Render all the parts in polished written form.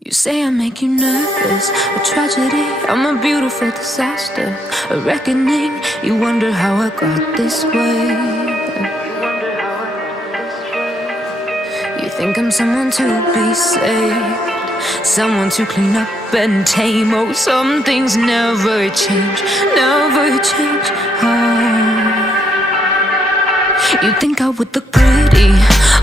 You say I make you nervous, a tragedy, I'm a beautiful disaster, a reckoning. You wonder how I got this way. You think I'm someone to be saved, someone to clean up and tame. Oh, some things never change, never change. Oh. You think I would look pretty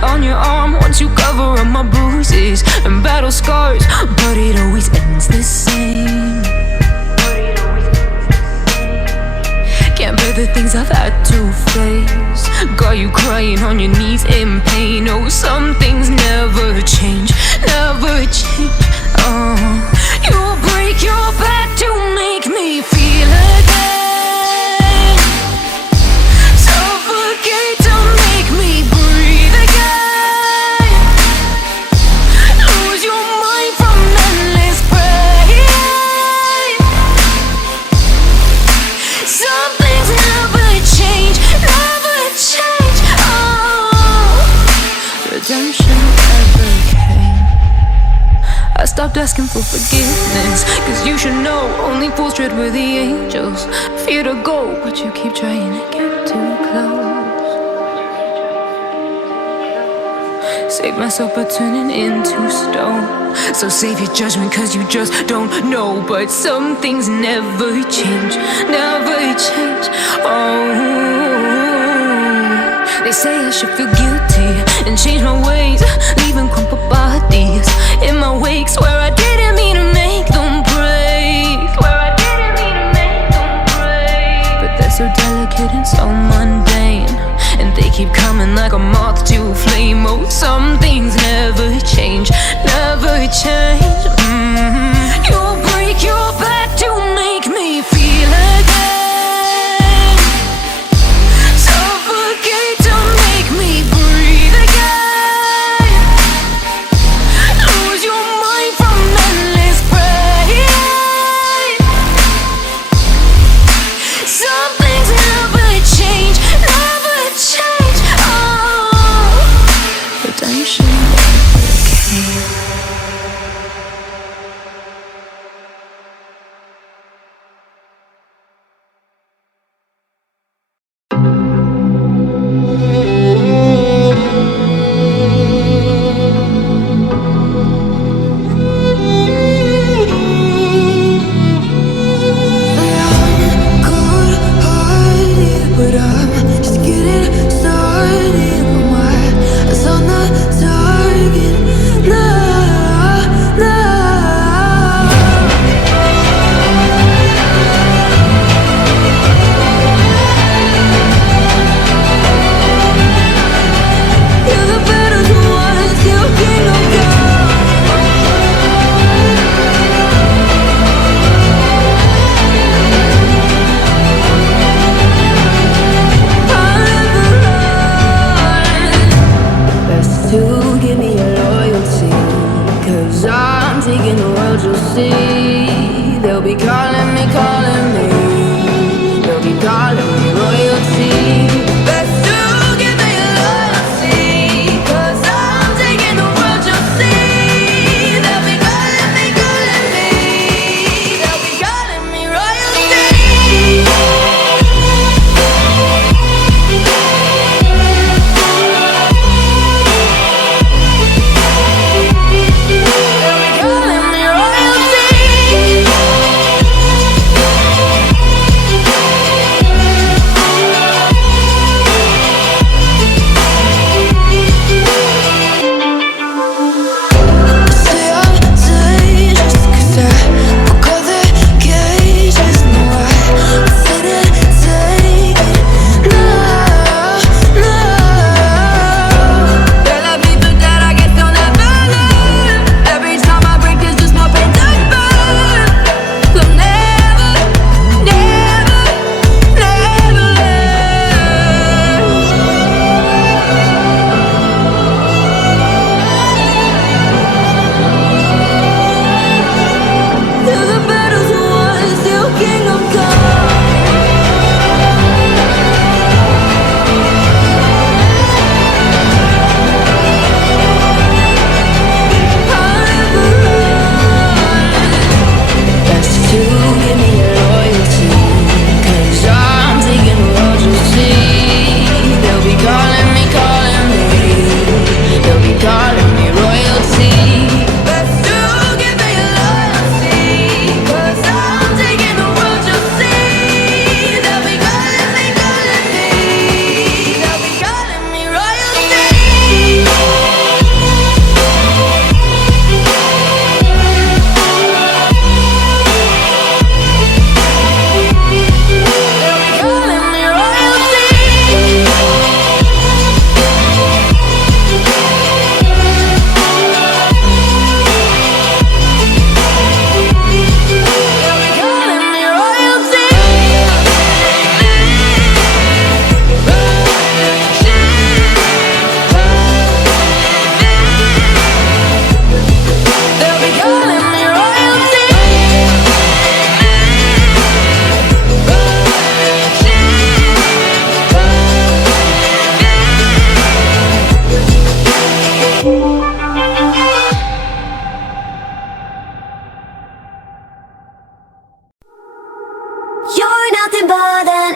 on your arm once you cover up my bruises and battle scars, but it always ends the same. Can't bear the things I've had to face, got you crying on your knees in pain. Oh, some things never change, never change. Oh, you'll break your back to make me feel again, suffocate to make me breathe again, lose your mind from endless pain. Some things never change, never change. Oh, redemption never came. I stopped asking for forgiveness, cause you should know only fools tread where the angels fear to go, but you keep trying to get too close. Save myself by turning into stone, so save your judgment cause you just don't know. But some things never change, never change. Oh, they say I should feel guilty and change my ways, leaving crumpled bodies in my wake. Swear I didn't mean to make them break, swear I didn't mean to make them break. But they're so delicate and so mundane, and they keep coming like a moth to a flame. Oh, some things never change, never change. You'll break your back to make me feel again, suffocate to make me breathe again, lose your mind from endless pain. Some things never change, never change. Oh, redemption never came.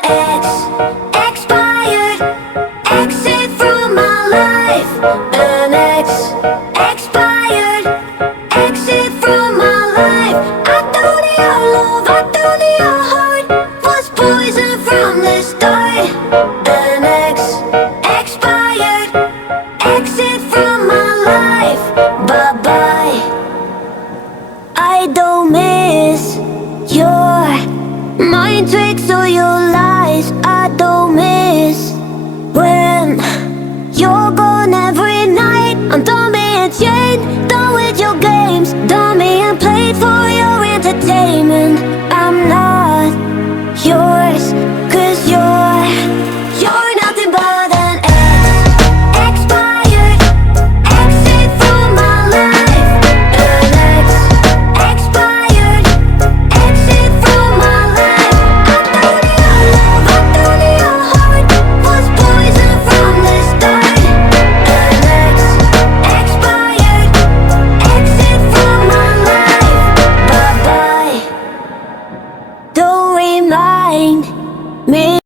an ex.